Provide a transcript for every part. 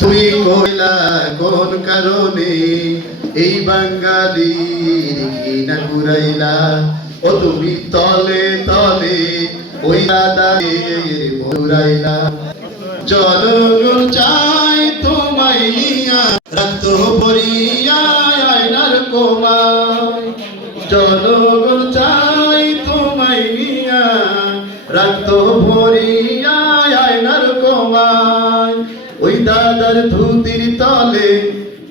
তুমি কইলা কোন কারণে এই বাঙালির ঘৃণা কুড়াইলা? ও তুমি তলে তলে ওই দাদাদের মুরাইলা। জনগণ চাই তোমায় নিয়া রাখতো ভরিয়া আয়নার কোমায়। জনগণ চাই তোমায় নিয়া রাখতো ভরিয়া আয়নার কোমায়। ওই দাদার ধুতির তলে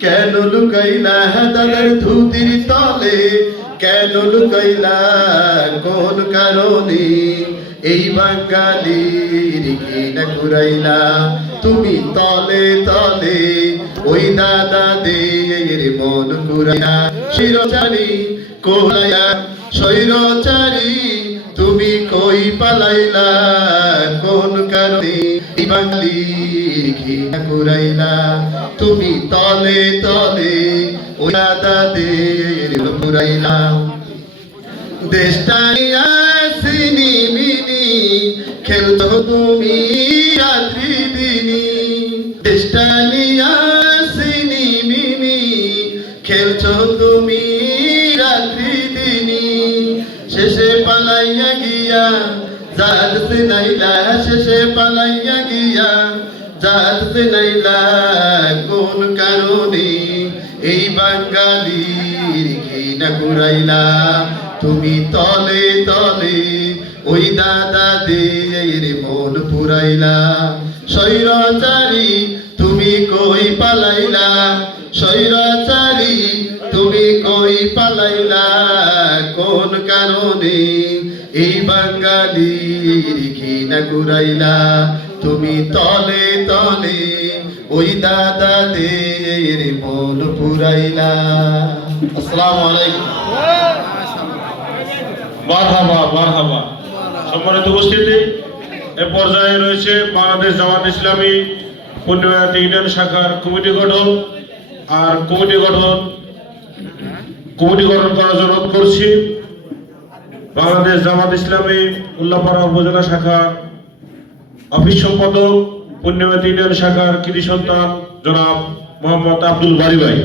কেন লুকাইলা? দাদার ধুতির তলে কেন লুকাইলা? কোন কারণে এই বাঙালির ঘৃণা কুড়াইলা? তুমি তলে তলে ওই দাদাদের মন কুড়াইলা। শিরচারি কোলাইয়া স্বৈরচারি তুমি কই পালাইলা? কোন কারণে এই বাঙালির ঘৃণা কুড়াইলা? তুমি তলে তলে ওই দাদাদের কুড়াইলা। দেশটা সিনি মিনি খেলতো তুমি রাত্রি দিনি। দেশটা সিনি মিনি খেলছো তুমি রাত্রি দিনি। শেষে পালাইয়া গিয়া জাত সিনাইলা। শেষে পালাইয়া গিয়া জাত সিনাইলা। কোন কারণে এই বাঙালির ঘৃণা কুড়াইলা? তুমি তলে তলে ওই দাদাদের মন পুরাইলা। স্বৈরাচারী তুমি কই পালাইলা? স্বৈরাচারী তুমি কই পালাইলা? কোন কারণে এই বাঙালির ঘৃণা কুড়াইলা? তুমি তলে তলে ওই দাদাদের মন পুরাইলা। আসসালামু আলাইকুম। মারহাবা মারহাবা। সম্মানিত উপস্থিতি, এ পর্যায়ে রয়েছে বাংলাদেশ জামাত ইসলামী পূর্ণিমায়াত ইউনিয়ন শাখার কমিটি গঠন। আর কমিটি গঠন করার জন্য অনুরোধ করছি বাংলাদেশ জামাত ইসলামী উল্লাপাড়া উপজেলা শাখা অফিস সম্পাদক পূর্ণিমায়াত ইউনিয়ন শাখার কৃতি সন্তান জনাব মোহাম্মদ আব্দুল বারী ভাই।